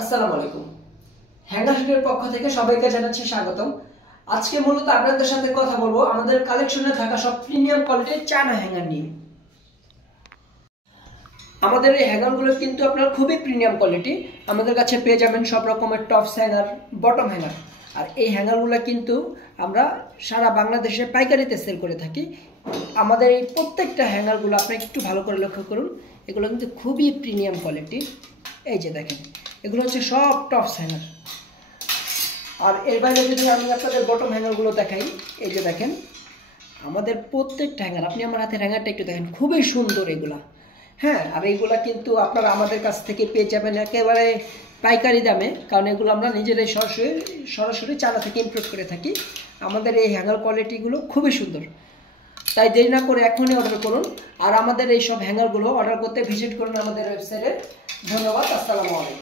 আসসালামু আলাইকুম। হ্যাঙ্গার হাটের পক্ষ থেকে সবাইকে জানাচ্ছি স্বাগতম। আজকে মূলত আপনাদের সাথে কথা বলবো আমাদের কালেকশনে থাকা সব প্রিমিয়াম কোয়ালিটির চায়না হ্যাঙ্গার নিয়ে। আমাদের এই হ্যাঙ্গারগুলো কিন্তু আপনার খুবই প্রিমিয়াম কোয়ালিটি। আমাদের কাছে পেয়ে যাবেন সব রকমের টপস হ্যাঙ্গার, বটম হ্যাঙ্গার। আর এই হ্যাঙ্গারগুলো কিন্তু আমরা সারা বাংলাদেশে পাইকারিতে সেল করে থাকি। আমাদের এই প্রত্যেকটা হ্যাঙ্গারগুলো আপনি একটু ভালো করে লক্ষ্য করুন, এগুলো কিন্তু খুবই প্রিমিয়াম কোয়ালিটি। এই যে দেখেন, এগুলো হচ্ছে সব টপস হ্যাঙ্গার। আর এর বাইরে যদি আমি আপনাদের বটম হ্যাঙ্গারগুলো দেখাই, এই যে দেখেন আমাদের প্রত্যেকটা হ্যাঙ্গার, আপনি আমার হাতের হ্যাঙ্গারটা একটু দেখেন, খুবই সুন্দর এগুলা। হ্যাঁ, আর এইগুলা কিন্তু আপনারা আমাদের কাছ থেকে পেয়ে যাবেন একেবারে পাইকারি দামে, কারণ এগুলো আমরা নিজেরাই সরাসরি চায়না থেকে ইম্পোর্ট করে থাকি। আমাদের এই হ্যাঙ্গার কোয়ালিটিগুলো খুবই সুন্দর, তাই দেরি না করে এখনই অর্ডার করুন। আর আমাদের এই সব হ্যাঙ্গারগুলো অর্ডার করতে ভিজিট করুন আমাদের ওয়েবসাইটে। ধন্যবাদ, আসসালামু আলাইকুম।